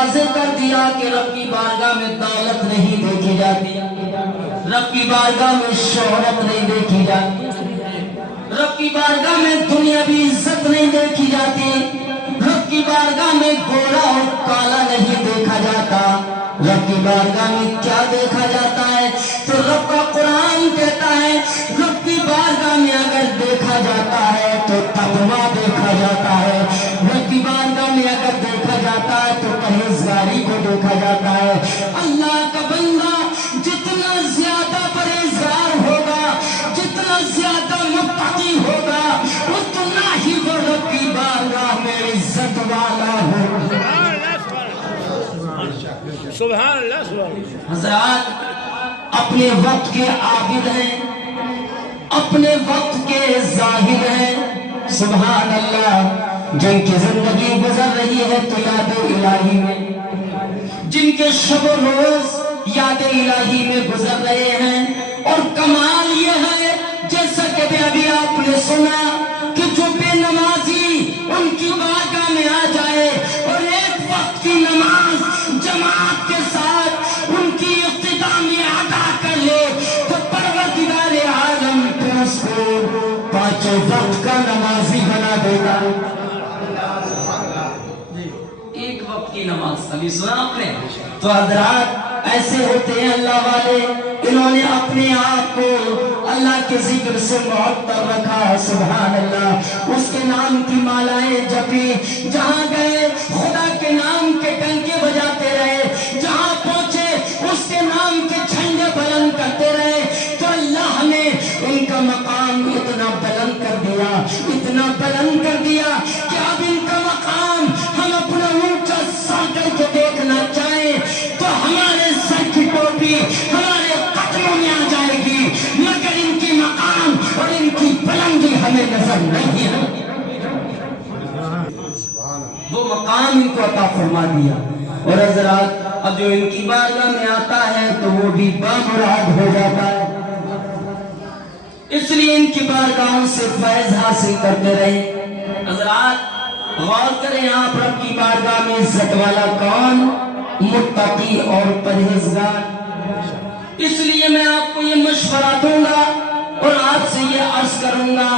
واضح کر دیا کہ رب کی بارگاہ میں دولت نہیں دیکھی جاتی، رب کی بارگاہ میں شہرت نہیں دیکھی جاتی، رب کی بارگاہ میں دنیاوی عزت نہیں دیکھی جاتی، رب کی بارگاہ میں گورا اور کالا نہیں دیکھا جاتا۔ رب کی بارگاہ میں کیا دیکھا جاتا ہے؟ تو رب کا قرآن کہتا ہے رب کی بارگاہ میں اگر دیکھا جاتا ہے تو تقویٰ دیکھا جاتا ہے، رب کی بارگاہ میں اگر دیکھا جاتا ہے تو پرہیزگاری کو دیکھا جاتا ہے۔ اللہ کا بندہ جتنا زیادہ پرہیزگار ہوگا، جتنا زیادہ متقی ہوگا، اتنا ہی وہ رب کی بارگاہ میں عزت والا ہوگا۔ سبحان اللہ سبحان اللہ۔ حضرات اپنے وقت کے عابد ہیں، اپنے وقت کے زاہد ہیں، سبحان اللہ، جن کی زندگی گزر رہی ہے تو یاد الہی میں، جن کے شب و روز یاد الہی میں گزر رہے ہیں۔ اور کمال یہ ہے جیسا کہ ابھی آپ نے سنا کہ جو بے نمازی ان کی بارگاہ میں آ جائے اور ایک وقت کی نماز جماعت کے ساتھ ان کی اختتامی ادا کر لے تو پروردگار عالم پھر اس کو پانچوں وقت کا نمازی بنا دیتا۔ ایک وقت کی نماز ابھی سنا آپ نے؟ تو حضرات ایسے ہوتے ہیں اللہ والے، انہوں نے اپنے آپ کو اللہ کے ذکر سے معطر رکھا، سبحان اللہ، اس کے نام کی مالائیں جپی، جہاں گئے خدا کے نام کے ڈنکے بجاتے رہے، جہاں پہنچے اس کے نام کے جھنڈے بلند کرتے رہے، تو اللہ نے ان کا مقام اتنا بلند کر دیا، اتنا بلند کر دیا کہ اب ان کا مقام ہم اپنا اونچا سر کر کے دیکھنا چاہیں تو ہمارے سر کی ٹوپی ہمارے قدموں میں آ جائے گی، مگر ان کی مقام اور ان کی بلندی ہمیں نظر نہیں ہے۔ وہ مقام ان کو عطا فرما دیا۔ اور حضرات اب جو ان کی بارگاہ میں آتا ہے تو وہ بھی بامراد ہو جاتا ہے، اس لیے ان کی بارگاہوں سے فیض حاصل کرتے رہے۔ حضرات غور کریں آپ، رب کی بارگاہ میں عزت والا کون؟ متقی اور پرہیزگار۔ اس لیے میں آپ کو یہ مشورہ دوں گا اور آپ سے یہ عرض کروں گا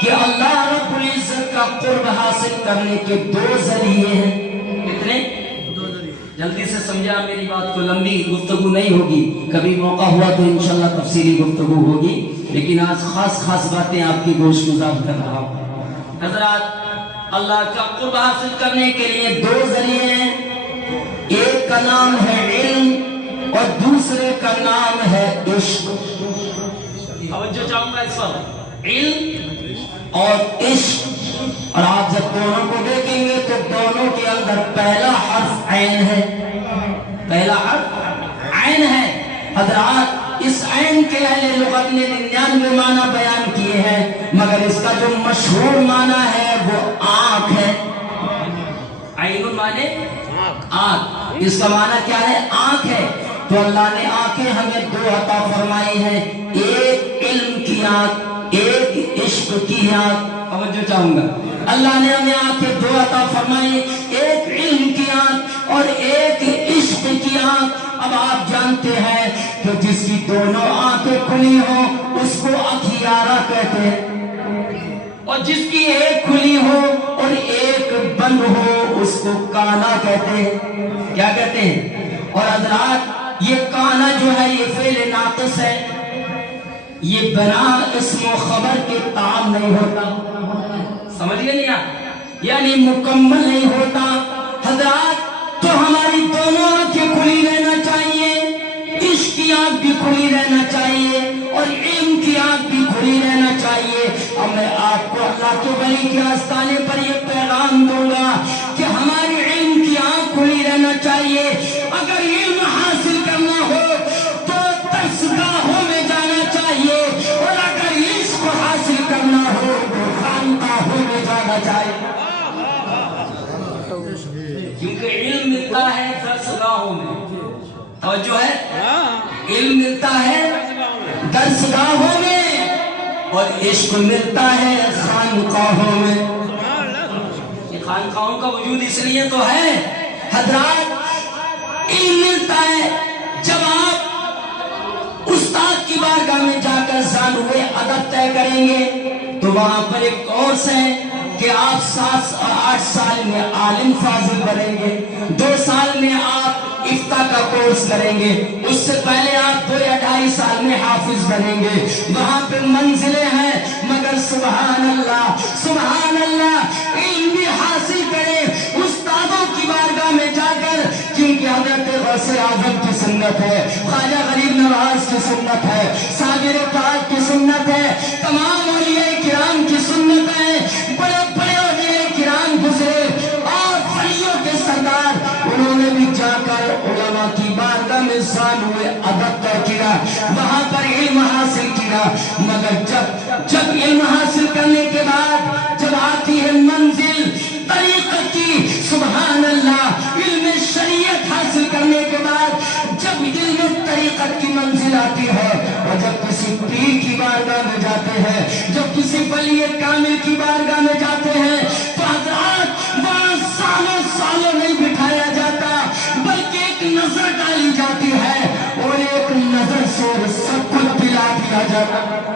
کہ اللہ رب العزت کا قرب حاصل کرنے کے دو ذریعے ہیں۔ کتنے؟ جلدی سے سمجھا میری بات کو، لمبی گفتگو نہیں ہوگی، کبھی موقع ہوا تو انشاءاللہ تفصیلی گفتگو ہوگی، لیکن آج خاص باتیں آپ کی گوش گزار کر رہا ہوں۔ حضرات اللہ کا قرب حاصل کرنے کے لیے دو ذریعے ہیں، ایک کا نام ہے علم اور دوسرے کا نام ہے عشق۔ توجہ چاہوں گا اس پر، علم اور عشق۔ اور آپ جب دونوں کو دیکھیں گے تو دونوں کے اندر پہلا حرف عین ہے، پہلا حرف عین ہے۔ حضرات اس عین کے اہل لغت نے 99 معنی بیان کیے ہیں، مگر اس کا جو مشہور معنی ہے وہ آنکھ ہے۔ عین معنی آنکھ، اس کا معنی کیا ہے؟ آنکھ ہے۔ تو اللہ نے آنکھیں ہمیں دو عطا فرمائی ہیں، ایک علم کی آنکھ، ایک عشق کی آنکھ۔ توجہ چاہوں گا، اللہ نے ہمیں آنکھیں دو عطا فرمائی، ایک علم کی آنکھ اور ایک عشق کی آنکھ۔ اب آپ جانتے ہیں کہ جس کی دونوں آنکھیں کھلی ہوں اس کو اکھیارہ کہتے ہیں، اور جس کی ایک کھلی ہو اور ایک بند ہو اس کو کانا کہتے ہیں۔ کیا کہتے ہیں؟ اور حضرات یہ کانا جو ہے یہ فعل ناقص ہے، یہ بنا اسم و خبر کے تام نہیں ہوتا، سمجھ گئے نہیں آپ؟ یعنی مکمل نہیں ہوتا۔ حضرات تو ہماری دونوں آنکھیں کھلی رہنا چاہیے، عشق کی آنکھ بھی کھلی رہنا چاہیے اور علم کی آنکھ بھی کھلی رہنا چاہیے۔ اب میں آپ کو اللہ کے ولی کے آستانے پر یہ پیغام دوں گا کہ ہماری علم کی آنکھ کھلی رہنا چاہیے۔ اگر علم حاصل کرنا ہو تو درسگاہوں میں جانا چاہیے، اور اگر عشق حاصل کرنا ہو تو خانقاہوں میں جانا چاہیے، کیونکہ علم ملتا ہے درسگاہوں میں۔ توجہ ہے، علم ملتا ہے درسگاہوں میں اور عشق ملتا ہے خانقاہوں میں۔ یہ خانقاہوں کا وجود اس لیے تو ہے حضرات کر زانوے ادب طے کریں گے تو وہاں پر ایک کورس ہے کہ آپ 7 اور 8 سال میں عالم فاضل بنیں گے، 2 سال میں آپ افتاء کا کورس کریں گے، اس سے پہلے آپ 2 یا 2.5 سال میں حافظ بنیں گے۔ وہاں پہ منزلیں ہیں، مگر سبحان اللہ علم بھی حاصل کریں استادوں کی بارگاہ میں جا کر، کیونکہ حضرت غوث اعظم کی سنت ہے، خواجہ غریب نواز کی سنت ہے، صابر پاک کی سنت ہے، تمام اولیاء کرام کی سنت ہے، بڑے بڑے اولیاء کرام گزرے اور ولیوں کے سردار، انہوں نے بھی جا کر علماء کی بارگاہ میں زانوے ادب طے کیا، وہاں پر علم حاصل کیا۔ مگر جب علم حاصل کرنے کے بعد جب آتی ہے منزل طریقت کی، سبحان اللہ، علم شریعت حاصل کرنے کے بعد جب علم طریقت کی منزل آتی ہے اور جب کسی پیر کی بارگاہ میں جاتے ہیں، جب کسی ولی کامل کی بارگاہ میں جاتے ہیں تو حضرات وہاں سالوں نہیں بٹھایا جاتا، بلکہ ایک نظر ڈالی جاتی ہے اور ایک نظر سے سب کچھ دلا دیا جاتا ہے۔